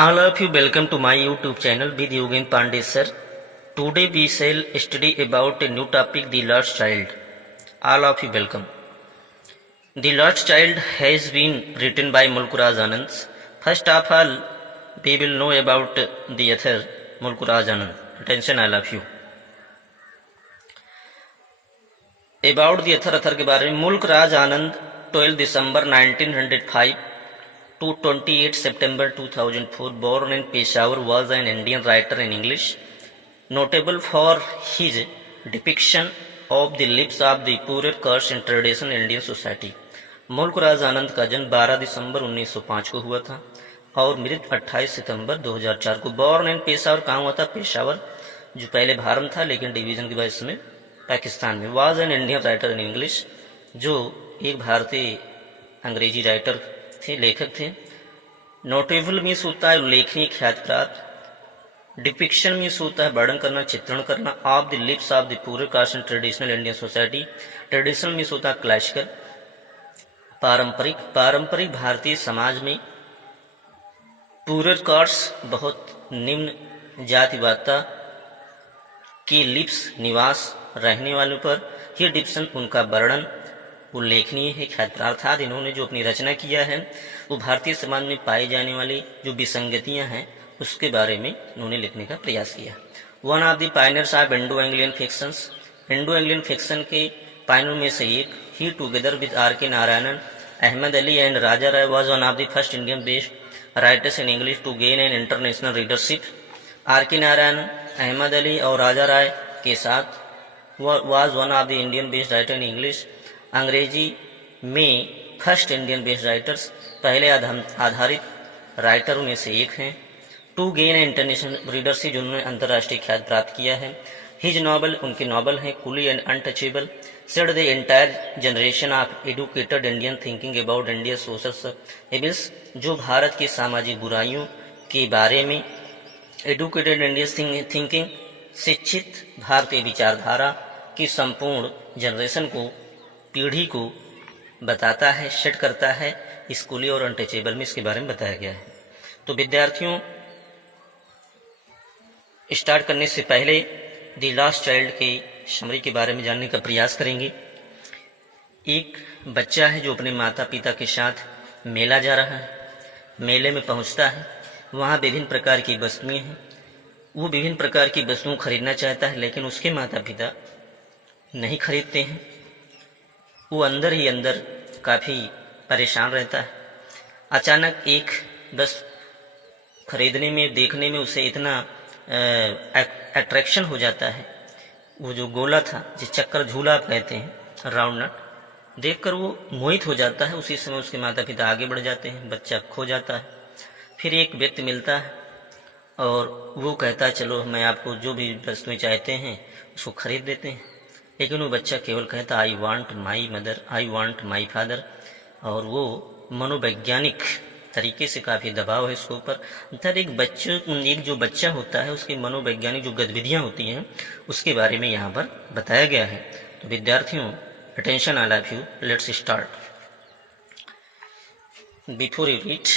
All of you welcome to my YouTube channel with Yogen Pandey sir. Today we shall study about a new topic, the lost child. All of you welcome. The lost child has been written by Mulkuraj Anand. First of all, we will know about the author Mulkuraj Anand. Attention all of you. About the author के बारे में, मुल्कराज आनंद 12 दिसंबर 1905 to 28 September 2004, born in Peshawar, was an Indian writer in English, notable for his depiction of the lives of the poorer class in traditional Indian society. Mulk Raj आनंद का जन्म 12 दिसंबर 1905 को हुआ था और मृत्यु 28 सितंबर 2004 को। बॉर्न इन पेशावर, कहाँ हुआ था? पेशावर, जो पहले भारत था लेकिन डिवीजन की वजह से पाकिस्तान में। Was an Indian writer in English, जो एक भारतीय अंग्रेजी राइटर थे, लेखक थे। नोटेबल मीन्स होता है उल्लेखनीय, ख्यात प्राप्त। डिपिक्शन मीन्स होता है वर्णन करना, चित्रण करना। Of the lips of the पूरे caste in traditional Indian society. Traditional means होता है क्लासिकल, पारंपरिक। पारंपरिक भारतीय समाज में पूरे कास्ट, बहुत निम्न जाति वार्ता के लिप्स, निवास, रहने वालों पर ये डिप्शन, उनका वर्णन उल्लेखनीय है, ख्यात। अर्थात इन्होंने जो अपनी रचना किया है वो भारतीय समाज में पाई जाने वाली जो विसंगतियां हैं उसके बारे में इन्होंने लिखने का प्रयास किया। One of the pioneers of Indo Anglian fictions, Indo Anglian fiction के पायनियर में से एक। He together with R.K. Narayanan, Ahmed Ali and Raja Rao was one of the first Indian based writers in English to gain an international readership. R.K. Narayanan, Ahmed Ali और राजा राय के साथ was one of the Indian based writer in English, अंग्रेजी में first Indian based writers, पहले आधारित राइटरों में से एक हैं। टू गेन इंटरनेशनल रीडरशिप, जिन्होंने अंतर्राष्ट्रीय ख्याति प्राप्त किया है। हिज नॉवल, उनके नॉवल हैं Coolie and Untouchable, said the entire generation of educated Indian thinking about India social evils, जो भारत की सामाजिक बुराइयों के बारे में एडुकेटेड इंडियन थिंकिंग, शिक्षित भारतीय विचारधारा की संपूर्ण जनरेशन को, पीढ़ी को बताता है, सेट करता है। स्कूली और अनटचेबल में इसके बारे में बताया गया है। तो विद्यार्थियों, स्टार्ट करने से पहले द लास्ट चाइल्ड के समरी के बारे में जानने का प्रयास करेंगे। एक बच्चा है जो अपने माता पिता के साथ मेला जा रहा है। मेले में पहुंचता है, वहाँ विभिन्न प्रकार की वस्तुएं हैं। वो विभिन्न प्रकार की वस्तुओं खरीदना चाहता है, लेकिन उसके माता पिता नहीं खरीदते हैं। वो अंदर ही अंदर काफ़ी परेशान रहता है। अचानक एक बस खरीदने में, देखने में उसे इतना अट्रैक्शन हो जाता है। वो जो गोला था, जिस चक्कर झूला आप कहते हैं, राउंड नट, देखकर वो मोहित हो जाता है। उसी समय उसके माता पिता आगे बढ़ जाते हैं, बच्चा खो जाता है। फिर एक व्यक्ति मिलता है और वो कहता है, चलो मैं आपको जो भी वस्तुएं चाहते हैं उसको खरीद देते हैं। लेकिन वो बच्चा केवल कहता, I want my mother, I want my father. और वो मनोवैज्ञानिक तरीके से काफ़ी दबाव है इसके ऊपर। अर्थात एक जो बच्चा होता है, उसकी मनोवैज्ञानिक जो गतिविधियाँ होती हैं उसके बारे में यहाँ पर बताया गया है। तो विद्यार्थियों, attention all of you, let's start. Before you read,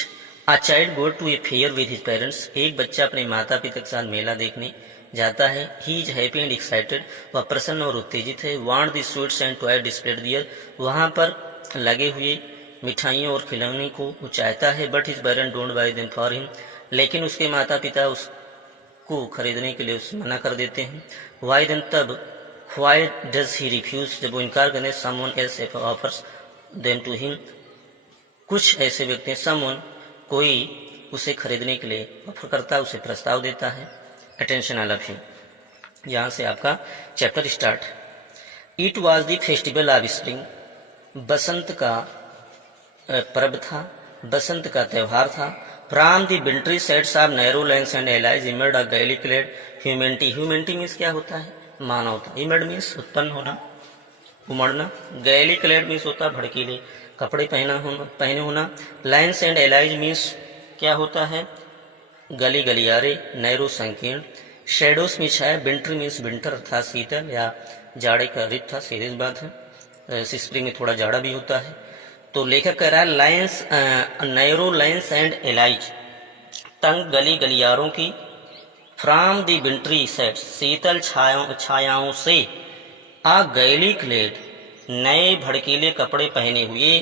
a child go to a fair with his parents, एक बच्चा अपने माता पिता के साथ मेला देखने जाता है। He is happy and excited, वह प्रसन्न और उत्तेजित है। Want the sweets and toy displayed there, वहाँ पर लगे हुए मिठाइयों और खिलौने को वो चाहता है। But his parents don't buy them for him, लेकिन उसके माता पिता उसको खरीदने के लिए मना कर देते हैं। वाई देन, तब वाई डज ही रिफ्यूज, जब वो इनकार करने, someone else offers them to him, कुछ ऐसे व्यक्ति, समवन, कोई उसे खरीदने के लिए ऑफर करता है, उसे प्रस्ताव देता है। अटेंशन ऑल ऑफ यू, यहाँ से आपका chapter start. It was the festival of spring, Basant का पर्व था, बसंत का त्यौहार था। From the wintry sides of narrow lands and alleys emerged a gaily clad humanity, humanity means क्या होता है? मानवता। इमर्ड मीन्स उत्पन्न होना, उमड़ना। गायली क्लेड मीन्स होता है भड़कीले कपड़े पहने होना। लाइन्स एंड एलाइज मीन्स क्या होता है? गली गलियारे, नैरो संकीर्ण। शेडोस में छाया। विंटर मीन्स विंटर अर्थात शीतल या जाड़े का ऋतु था, सीधी बात है। स्प्रिंग में थोड़ा जाड़ा भी होता है। तो लेखक कह रहा है, lines, narrow lines and allies, तंग गली गलियारों की, फ्रॉम दी विंट्री सेट, शीतल छायाओं से, आ गैली क्लेड, नए भड़कीले कपड़े पहने हुए,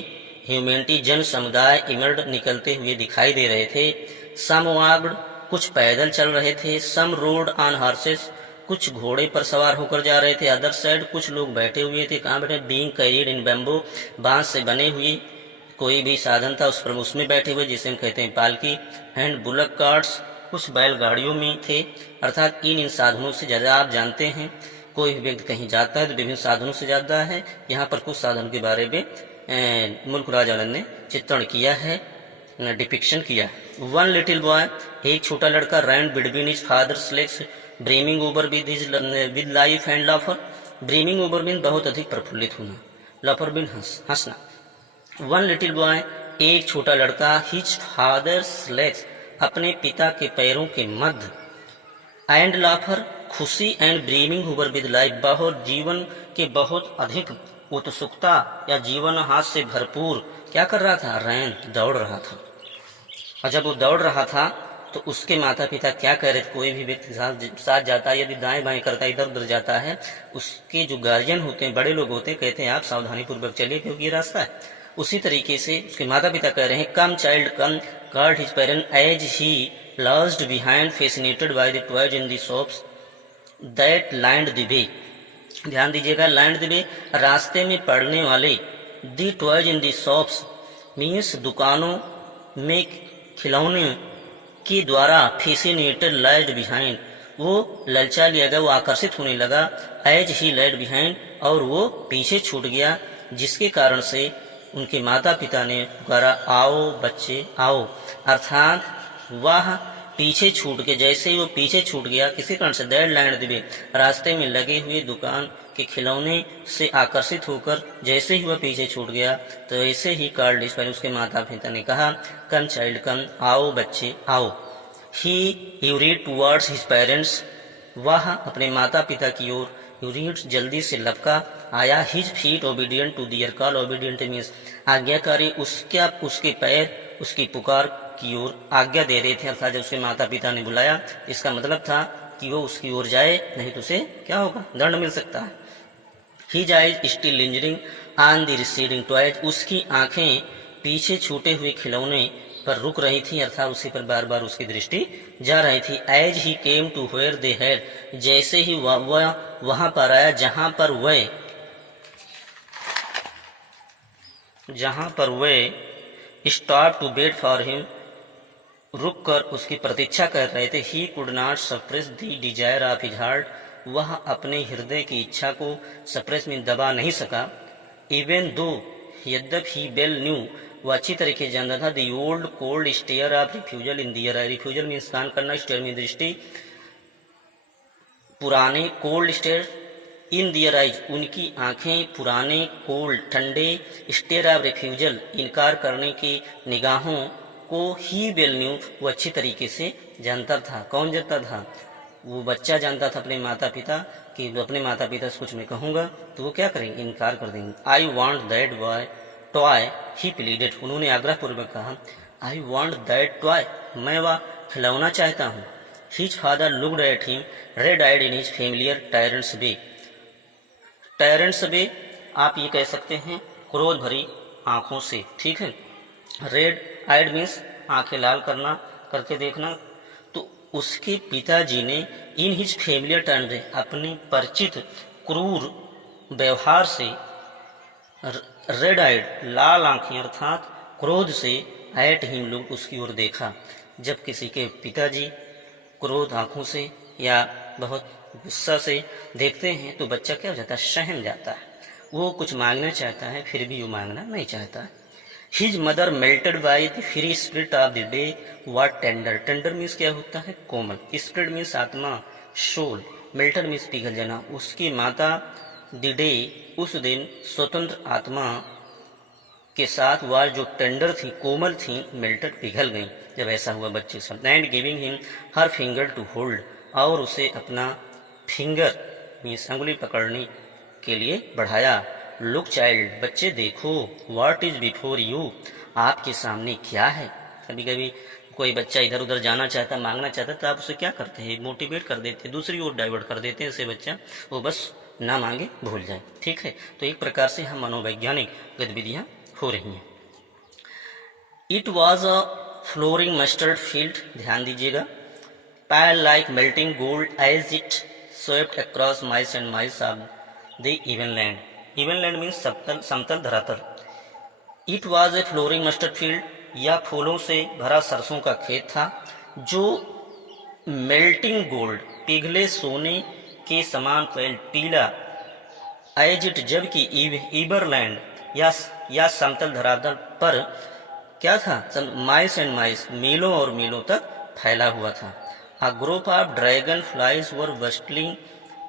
ह्यूमैनिटी जन समुदाय इमर्ड निकलते हुए दिखाई दे रहे थे। सम वॉक्ड, कुछ पैदल चल रहे थे। सम रोड ऑन हॉर्सेस, कुछ घोड़े पर सवार होकर जा रहे थे। अदर साइड, कुछ लोग बैठे हुए थे। कहाँ बैठे? बीइंग कैरिड इन बैम्बो, बांस से बने हुए कोई भी साधन था उस पर उसमें बैठे हुए, जिसे हम कहते हैं पालकी। एंड बुलक कार्ट्स, कुछ बैलगाड़ियों में थे। अर्थात इन साधनों से ज्यादा आप जानते हैं, कोई भी व्यक्ति कहीं जाता है तो विभिन्न साधनों से जाता है। यहाँ पर कुछ साधनों के बारे में मुल्क राज आनंद ने चित्रण किया है, डिपिक्शन किया है। वन लिटिल बॉय, एक छोटा लड़का, ran between his father's legs, brimming over with life and laughter. Brimming over mean बहुत अधिक प्रफुल्लित होना, लाफर मीन हंसना। वन लिटिल बॉय, एक छोटा लड़का, हिज फादर्स लेग्स, अपने पिता के पैरों के मध्य, एंड लाफर, खुशी, एंड ब्रीमिंग ओवर विद लाइफ, बहुत जीवन के बहुत अधिक उत्सुकता या जीवन हाथ से भरपूर क्या कर रहा था? रैन, दौड़ रहा था। और जब वो दौड़ रहा था तो उसके माता पिता क्या कह रहे थे? कोई भी व्यक्ति साथ जाता है, यदि दाएं बाएं करता है, इधर उधर जाता है, उसके जो गार्जियन होते हैं, बड़े लोग होते हैं, कहते हैं आप सावधानी पूर्वक चलिए क्योंकि ये रास्ता है। उसी तरीके से उसके माता पिता कह रहे हैं, come child come, called his parent as he lost behind, fascinated by the toys in the shops that lined the way. ध्यान दीजिएगा, लाइंड द वे, रास्ते में पड़ने वाले, the toys in the shops means दुकानों में खिलौने के द्वारा, फैसिनेटेड लाइड बिहाइंड, वो ललचा लिया गया, वो आकर्षित होने लगा, एज ही लाइड बिहाइंड, और वो पीछे छूट गया, जिसके कारण से उनके माता पिता ने पुकारा, आओ बच्चे आओ। अर्थात वह पीछे छूट के, जैसे ही वो पीछे छूट गया, किसी कारण से, दैट लाइंड द वे, रास्ते में लगे हुए दुकान के खिलौने से आकर्षित होकर जैसे ही वह पीछे छूट गया, तो ऐसे ही कार्ल डिस्पर, उसके माता पिता ने कहा, कम चाइल्ड कम, आओ बच्चे आओ। ही यूरिड टुवर्ड्स हिज पेरेंट्स, वह अपने माता पिता की ओर, यूरिड जल्दी से लपका आया, his feet obedient to their call, obedient means आज्ञाकारी, उसके पैर उसकी पुकार की ओर आज्ञा दे रहे थे। अर्थात जब उसके माता पिता ने बुलाया, इसका मतलब था कि वो उसकी ओर जाए, नहीं तो उसे क्या होगा? दंड मिल सकता है। His eyes still lingering on the receding toys, उसकी आंखें पीछे छूटे हुए खिलौने पर रुक रही थी, अर्थात उसी पर बार बार उसकी दृष्टि जा रही थी। As he came to where they had, जैसे ही वह वहां पर आया जहां पर वे stop to wait for him, रुक कर उसकी प्रतीक्षा कर रहे थे। He could not suppress the desire of his heart, वह अपने हृदय की इच्छा को सप्रेस में दबा नहीं सका। इवन दो, यद्यपि ही वेल न्यू, वह अच्छी तरीके से जानता था, the old cold stare of refusal in their, refusal means कान करना, स्टेयर में दृष्टि, पुराने, cold stare in their eyes, उनकी आंखें, पुराने, कोल्ड ठंडे, स्टेयर ऑफ रिफ्यूजल इनकार करने की निगाहों को, ही वेल न्यू, वो अच्छी तरीके से जानता था। कौन जानता था? वो बच्चा जानता था अपने माता पिता कि अपने माता पिता से कुछ मैं कहूंगा तो वो क्या करेंगे? इनकार कर देंगे। I want that boy toy, he pleaded, उन्होंने आग्रह पूर्वक कहा, आई वॉन्ट दैट टॉय, मैं वह खिलौना चाहता हूँ। His father looked at him, red eyed in his familiar tyrant's way, tyrant's way आप ये कह सकते हैं क्रोध भरी आंखों से, ठीक है। रेड आइड मीन्स आंखें लाल करना, करके देखना। तो उसके पिताजी ने इन हिज फेमिलियर टर्न, अपने परिचित क्रूर व्यवहार से, रेड आइड लाल आंखें अर्थात क्रोध से, एट हिम लुक उसकी ओर देखा। जब किसी के पिताजी क्रोध आंखों से या बहुत गुस्सा से देखते हैं तो बच्चा क्या हो जाता है? सहम जाता है। वो कुछ मांगना चाहता है फिर भी वो मांगना नहीं चाहता है। His mother melted by the free spirit of the day what tender, tender means क्या होता है? कोमल, स्पिरिट मीन्स आत्मा, सोल, मेल्टेड मीन्स पिघल जाना। उसकी माता द डे उस दिन स्वतंत्र आत्मा के साथ वह जो टेंडर थी, कोमल थी, मेल्टेड पिघल गई जब ऐसा हुआ बच्चे से। And giving him her finger to hold, और उसे अपना फिंगर मीन्स अंगुली पकड़ने के लिए बढ़ाया। लुक चाइल्ड, बच्चे देखो, व्हाट इज बिफोर यू, आपके सामने क्या है। कभी कभी कोई बच्चा इधर उधर जाना चाहता, मांगना चाहता, तो आप उसे क्या करते हैं, मोटिवेट कर देते हैं, दूसरी ओर डाइवर्ट कर देते हैं, उसे बच्चा वो बस ना मांगे, भूल जाए। ठीक है, तो एक प्रकार से हम मनोवैज्ञानिक गतिविधियां हो रही हैं। It was a flowering mustard field, ध्यान दीजिएगा, pale like melting gold as it swept across miles and miles of the even land. Even land means समतल धरातल। It was a flowering mustard field, या फूलों से भरा सरसों का खेत था, जो मेल्टिंग गोल्ड, पिघले सोने के समान पीला, एज इट, जबकि ईबरलैंड या समतल धरातल पर क्या था, माइस एंड माइस, मीलों और मीलों तक फैला हुआ था। A group of dragon flies were bustling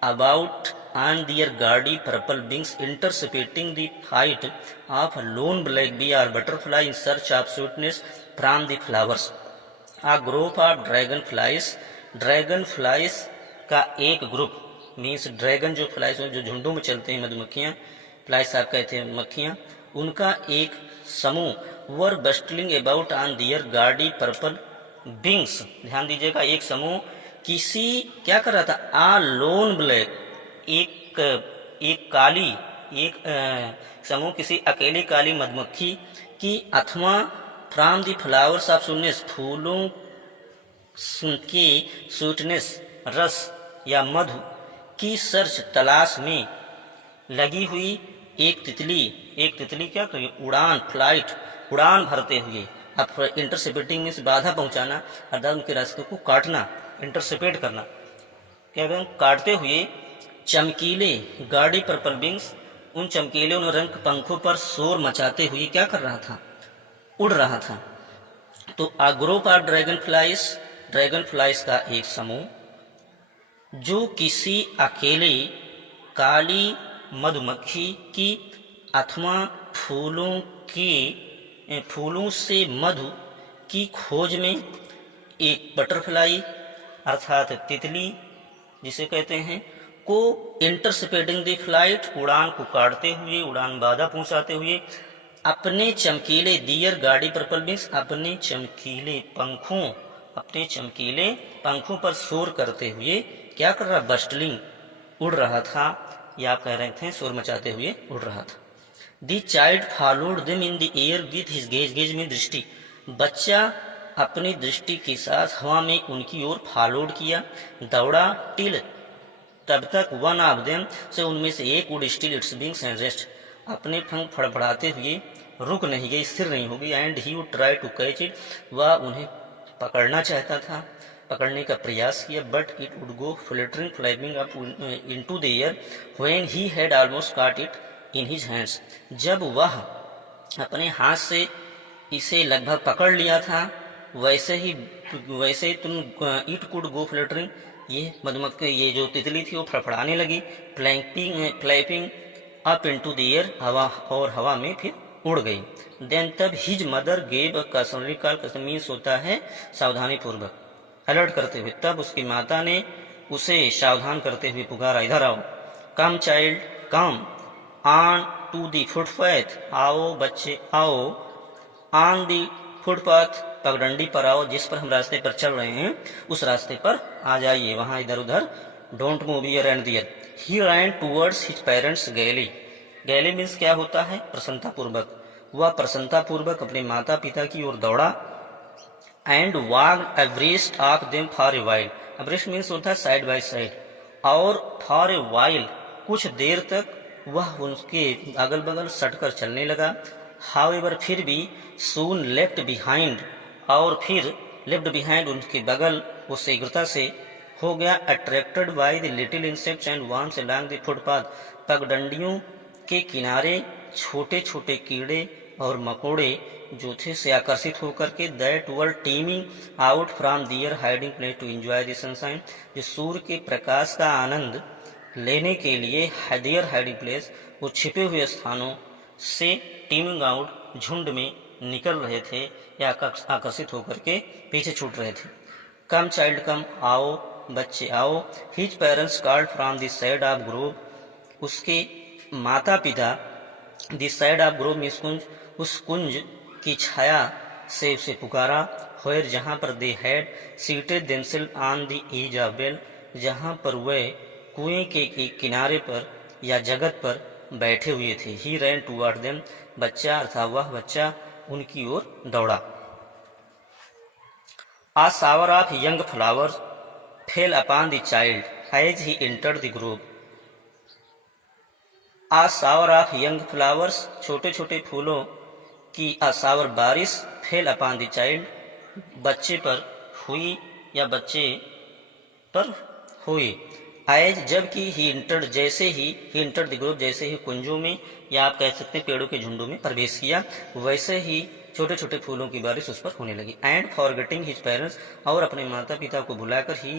about on their gaudy purple wings, intercepting the flight of a lone black bee or butterfly in search of sweetness from the flowers. A group of dragon flies का एक group, means dragon जो flies जो झुंडों में चलते हैं, मधुमक्खियां, flies आप कहते हैं मक्खियां, उनका एक समूह, were bustling about on their gaudy purple wings, ध्यान दीजिएगा, एक समूह किसी क्या कर रहा था, आ लोन ब्लैक, एक काली, एक समूह किसी अकेली काली मधुमक्खी की, अथवा from the flowers of sweetness, फूलों के स्वीटनेस, रस या मधु की सर्च, तलाश में लगी हुई एक तितली क्या करेगी, उड़ान, फ्लाइट, उड़ान भरते हुए। अब इंटरसेप्टिंग मीन्स बाधा पहुंचाना, अर्थात उनके रास्ते को काटना, इंटरसेप्ट करना, क्या करें, काटते हुए, चमकीले गाड़ी पर्पल विंग्स, उन चमकीले उन रंग पंखों पर शोर मचाते हुए क्या कर रहा था, उड़ रहा था। तो आ ग्रुप ऑफ ड्रैगन फ्लाइज का एक समूह, जो किसी अकेले काली मधुमक्खी की, अथवा फूलों से मधु की खोज में, एक बटरफ्लाई अर्थात तितली जिसे कहते हैं, को इंटरसेप्टिंग द फ्लाइट, उड़ान को काटते हुए, उड़ान बाधा पहुंचाते हुए, अपने चमकीले दियर गाड़ी पर्पल विंग्स, अपने चमकीले पंखों पर शोर करते हुए क्या कर रहा, बस्टलिंग, उड़ रहा था, या आप कह रहे थे शोर मचाते हुए उड़ रहा था। दी child followed them in the air with his gaze में दृष्टि, बच्चा अपनी दृष्टि के साथ हवा में उनकी ओर फॉलोड किया, दौड़ा, टिल, तब तक वन ऑफ देम, से उनमें से एक, would still its wings and rest, अपने पंख फड़फड़ाते हुए रुक नहीं गई, स्थिर नहीं हो गई, and he would try to catch it, वह उन्हें पकड़ना चाहता था, पकड़ने का प्रयास किया, but it would go fluttering flying up into the air when he had almost caught it in his hands, जब वह अपने हाथ से इसे लगभग पकड़ लिया था, वैसे ही तुम, इट कुड गो फ्लिटरिंग, ये मधुमक्खी, ये जो तितली थी वो फड़फड़ाने लगी, flapping up into the air, हवा में फिर उड़ गई। देन तब his mother gave a cautionary call, means होता है सावधानी पूर्वक, अलर्ट करते हुए, तब उसकी माता ने उसे सावधान करते हुए पुकारा, इधर आओ, come child come, on to the footpath, आओ बच्चे आओ, ऑन द फुटपाथ, पगडंडी पर आओ, जिस पर हम रास्ते पर चल रहे हैं उस रास्ते पर आ जाइए, वहां इधर उधर don't move here and there. He ran towards his parents gaily, gaily means क्या होता है, प्रसन्नता पूर्वक, वह प्रसन्नता पूर्वक अपने माता पिता की ओर दौड़ा, and walked abreast of them for a while, abreast means होता है साइड बाय साइड, और फॉर ए वाइल, कुछ देर तक वह उनके अगल बगल सटकर चलने लगा। हाउएवर, फिर भी, सून लेफ्ट बिहाइंड, और फिर लेफ्ट बिहाइंड उनके बगल, वो शीघ्रता से हो गया, attracted by the little insects and worms along the footpath, पगडंडियों के किनारे छोटे छोटे कीड़े और मकोड़े जो थे से आकर्षित होकर के, that were teeming out from their hiding place to enjoy the sunshine, जो सूर्य के प्रकाश का आनंद लेने के लिए दियर हाइडिंग प्लेस, वो छिपे हुए स्थानों से टीमिंग आउट, झुंड में निकल रहे थे या आकर्षित होकर के पीछे छूट रहे थे। कम चाइल्ड कम, आओ बच्चे आओ, his parents called from the side of grove, उसके माता पिता the side of grove means कुंज, उस कुंज की छाया से उसे पुकारा। where जहाँ पर they had seated themselves on the edge of well, जहाँ पर वे कुएं के किनारे पर या जगत पर बैठे हुए थे। he ran toward them, बच्चा अर्थात वह बच्चा उनकी ओर दौड़ा। A shower of young flowers fell upon the child as he entered the grove. A shower of young flowers, छोटे छोटे फूलों की a shower बारिश fell upon the child, बच्चे पर हुई या बच्चे पर हुई। as जबकि he entered जैसे ही he entered the grove जैसे ही कुंजों में या आप कह सकते हैं पेड़ों के झुंडों में प्रवेश किया, वैसे ही छोटे छोटे फूलों की बारिश उस पर होने लगी। एंड फॉरगेटिंग हिज पेरेंट्स, और अपने माता पिता को भुलाकर he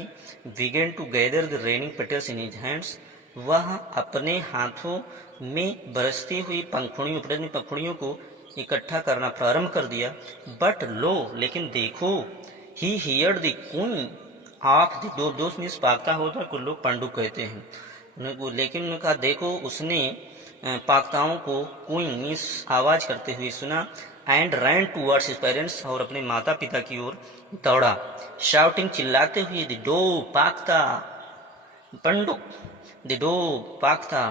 begin to gather the raining petals in his hands, वह अपने हाथों में बरसती हुई पंखुड़ियों को इकट्ठा करना प्रारंभ कर दिया। बट लो, लेकिन देखो, he heard the queen of the door, दोस्त मीन्स पाकता होता, कुछ लोग पंडुक कहते हैं, लेकिन उन्होंने कहा देखो, उसने पाकताओं को क्वीन मीन्स आवाज करते हुए सुना। And ran towards his parents, और अपने माता पिता की ओर दौड़ा। शाउटिंग, चिल्लाते हुए, द डो पाकता पंडुक, द डो पाकता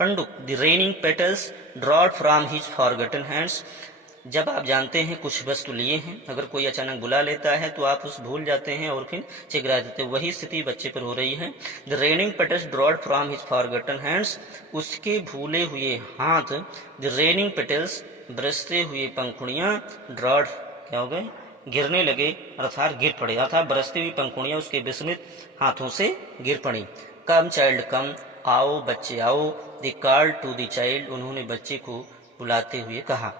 पंडुक, the raining petals dropped from his forgotten hands. जब आप जानते हैं कुछ वस्तु लिए हैं, अगर कोई अचानक बुला लेता है तो आप उस भूल जाते हैं और फिर चिघरा देते हैं, वही स्थिति बच्चे पर हो रही है। The raining petals dropped from his forgotten hands, उसके भूले हुए हाथ, द रेनिंग पेटल्स बरसते हुए पंखुड़ियां, ड्रॉड क्या हो गए, गिरने लगे अर्थात गिर पड़े, अर्थात बरसती हुई पंखुड़ियां उसके विस्मित हाथों से गिर पड़ी। कम चाइल्ड कम, आओ बच्चे आओ। The call to the child, उन्होंने बच्चे को बुलाते हुए कहा।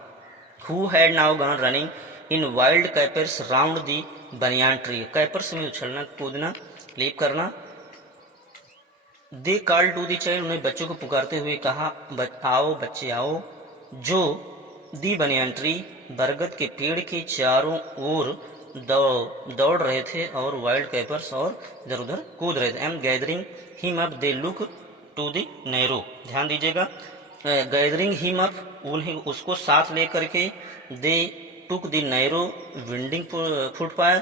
Who had now gone running in wild capers round the banyan tree, capers में उछलना कूदना लीप करना। They call to the child, उन्हें बच्चों को पुकारते हुए कहा, आओ बच्चे आओ, जो दी बनियान ट्री, बरगद के पेड़ के चारों ओर दौड़ रहे थे और वाइल्ड कैपर्स और इधर उधर कूद रहे थे। एम gathering him up they look to the narrow, ध्यान दीजिएगा, गैदरिंग हिम अप, उन्हें उसको साथ लेकर के, they took the narrow winding footpath,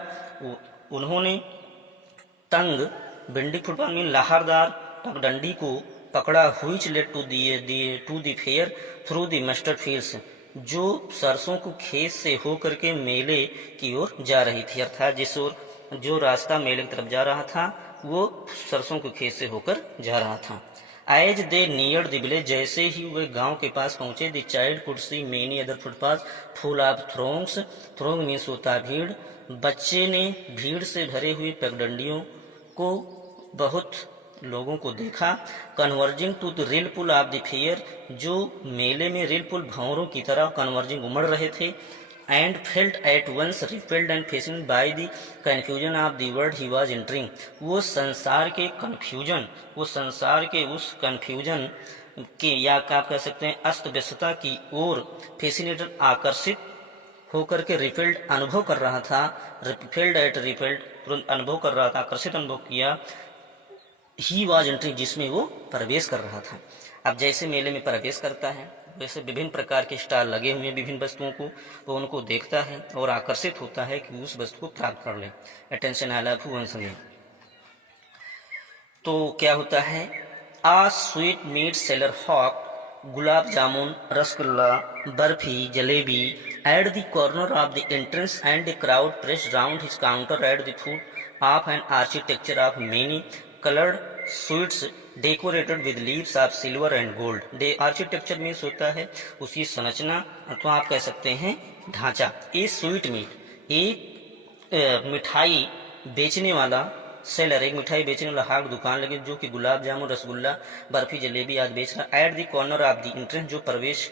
उन्होंने तंग विंडिंग फुटपाथ में लहरदार पगडंडी को पकड़ा। हुई late to the fair through the mustard fields, जो सरसों को खेत से होकर के मेले की ओर जा रही थी, अर्थात जिस ओर जो रास्ता मेले की तरफ जा रहा था वो सरसों के खेत से होकर जा रहा था। As they near the village, जैसे ही वे गांव के पास पहुंचे, the child could see many other footpath full of throngs, throng means होता भीड़, बच्चे ने भीड़ से भरे हुए पगडंडियों को बहुत लोगों को देखा। Converging to the whirlpool of the fair, जो मेले में रेल पुल भंवरों की तरह कन्वर्जिंग उमड़ रहे थे। And felt at once repelled and facing by the confusion of the world he was entering, वो संसार के उस कन्फ्यूजन के या आप कह सकते हैं अस्त व्यस्तता की ओर फेसिनेटेड आकर्षित होकर के रिपेल्ड अनुभव कर रहा था। रिपेल्ड तुरंत अनुभव कर रहा था, आकर्षित अनुभव किया। ही वॉज एंट्रिंग, जिसमें वो प्रवेश कर रहा था। अब जैसे मेले में प्रवेश करता है वैसे विभिन्न प्रकार के स्टॉल लगे हुए हैं विभिन्न वस्तुओं को, वो उनको देखता है और आकर्षित होता है कि उस वस्तु को प्राप्त कर ले। अटेंशन आई लव यू समझे। तो क्या होता है, a sweetmeat seller hawk, gulab jamun, rasgulla, barfi, jalebi at the corner of the entrance and the crowd pressed round his counter at the foot of an architecture of many colored sweets decorated with leaves of silver and gold. The architecture means होता है उसकी संरचना अथवा आप कह सकते हैं ढांचा। ए स्वीट मीट, एक मिठाई बेचने वाला सेलर, एक मिठाई बेचने वाला हाक दुकान लगी जो कि गुलाब जामुन, रसगुल्ला, बर्फी, जलेबी आदि बेच रहा। Eight the corner of the entrance, जो प्रवेश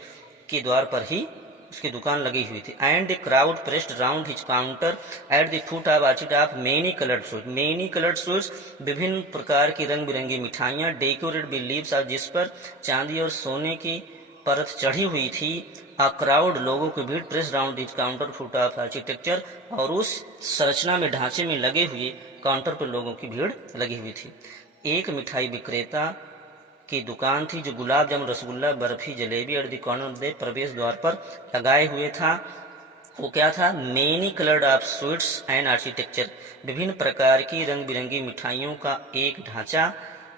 के द्वार पर ही उसकी दुकान लगी हुई थी। And the crowd pressed round his counter at the foot of Archid of many coloured fruit, many coloured fruits, विभिन्न प्रकार की रंग बिरंगी मिठाइयां, डेकोरेटेड विद लीव्स, जिस पर चांदी और सोने की परत चढ़ी हुई थी। अ क्राउड, लोगों की भीड़, pressed round his counter foot of architecture, और उस संरचना में ढांचे में लगे हुए काउंटर पर लोगों की भीड़ लगी हुई थी। एक मिठाई विक्रेता की दुकान थी जो गुलाब जामुन, रसगुल्ला, बर्फी, जलेबी और द कॉर्नर दे प्रवेश द्वार पर लगाए हुए था। वो क्या था, many coloured of sweets and architecture, विभिन्न प्रकार की रंग बिरंगी मिठाइयों का एक ढांचा,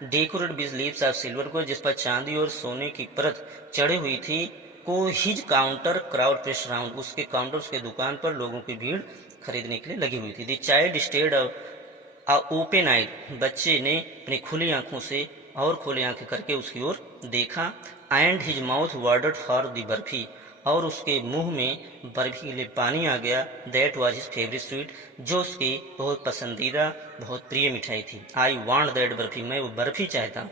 decorate with leaves of silver को, जिस पर चांदी और सोने की परत चढ़ी हुई थी, को his counter crowd press round, उसके काउंटर, उसके दुकान पर लोगों की भीड़ खरीदने के लिए लगी हुई थी। द चाइल्ड स्टेड ओपन आइड, बच्चे ने अपनी खुली आंखों से और खुली आंखें करके उसकी ओर देखा। And his mouth watered for the barfi, और उसके मुंह में बर्फी के लिए पानी आ गया। That was his favourite sweet, जो उसकी बहुत पसंदीदा बहुत प्रिय मिठाई थी। आई वांट दैट बर्फी, मैं वो बर्फी चाहता हूँ।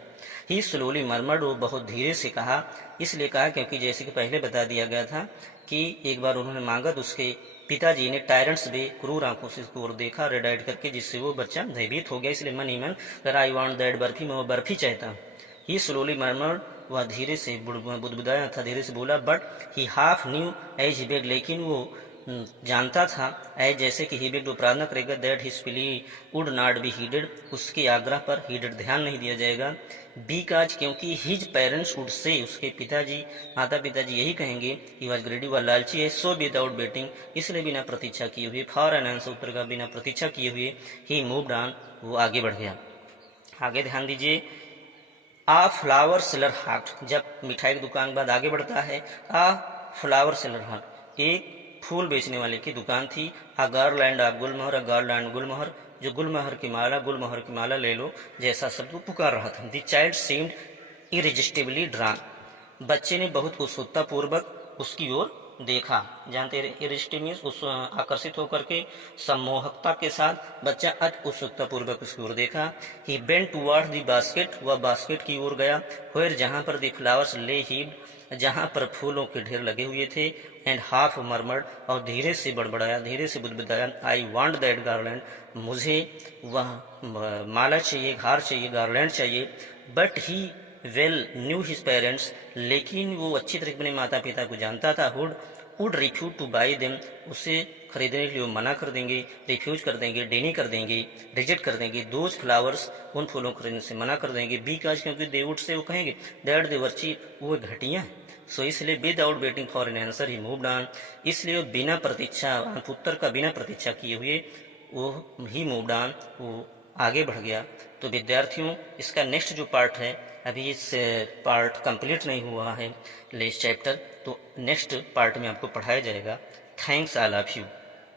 ही स्लोली मरमर्ड, वो बहुत धीरे से कहा, इसलिए कहा क्योंकि जैसे कि पहले बता दिया गया था कि एक बार उन्होंने मांगा तो उसके पिताजी ने टायरेंट्स बे क्रूर आंखों से उसको और देखा रेड आइड करके, जिससे वो बच्चा भयभीत हो गया। इसलिए मन ही मन कर आई वांट दैट बर्फी, मैं वो बर्फी चाहता हूँ। ही स्लोली मरमर्ड, वह धीरे से बुदबुदाया था, धीरे से बोला। But he half knew as he began, लेकिन वो जानता था एज जैसे कि ही बेग, वो प्रार्थना करेगा। That his plea would not be heeded, उसके आग्रह पर हीडेड ध्यान नहीं दिया जाएगा। बिकॉज क्योंकि हिज पेरेंट्स वुड से, उसके पिताजी माता पिताजी यही कहेंगे, ही वॉज ग्रेडी, वह लालची है। सो विदाउट वेटिंग, इसलिए बिना प्रतीक्षा किए हुए, फॉर एन आंसर, उत्तर का बिना प्रतीक्षा किए हुए, ही मूव्ड ऑन, वो आगे बढ़ गया। आगे ध्यान दीजिए, आ फ्लावर सेलर हाट, जब मिठाई की दुकान के बाद आगे बढ़ता है। आ फ्लावर सेलर हाट, एक फूल बेचने वाले की दुकान थी। A garland of gulmohar, a garland gulmohar, जो गुलमोहर की माला, गुलमोहर की माला ले लो, जैसा शब्द वो पुकार रहा था। द चाइल्ड सीम्ड इरेजिस्टिबली ड्रान, बच्चे ने बहुत उत्सुकता पूर्वक उसकी ओर देखा। जानते हैं इरेजिस्टिव मीन्स उस आकर्षित होकर के, सम्मोहकता के साथ बच्चा अति उत्सुकता पूर्वक उसकी ओर देखा। ही बेंट टुवर्ड द बास्केट, वह बास्केट की ओर गया। वेयर, जहां पर द फ्लावर्स ले हीड, जहां पर फूलों के ढेर लगे हुए थे। एंड हाफ मरमर्ड, और धीरे से बड़बड़ाया, धीरे से बुदबुदाया। आई वांट दैट गार्लैंड, मुझे वह माला चाहिए, हार चाहिए, गार्लैंड चाहिए। But he well new his parents, लेकिन वो अच्छी तरह अपने माता पिता को जानता था। Would refuse to buy them, उसे खरीदने के लिए वो मना कर देंगे, रिफ्यूज कर देंगे, डेनी कर देंगे, रिजेक्ट कर देंगे। दोज फ्लावर्स, उन फूलों को खरीदने से मना कर देंगे। बिकॉज, क्योंकि दे वुड से, वो कहेंगे दैट दे वर चीप, वो घटिया है। सो इसलिए without waiting for an answer he moved on, इसलिए बिना प्रतीक्षा, उत्तर का बिना प्रतीक्षा किए हुए वो ही मूव्ड ऑन, वो आगे बढ़ गया। तो विद्यार्थियों, इसका नेक्स्ट जो पार्ट है, अभी इस पार्ट कंप्लीट नहीं हुआ है इस चैप्टर, तो नेक्स्ट पार्ट में आपको पढ़ाया जाएगा। Thanks all of you.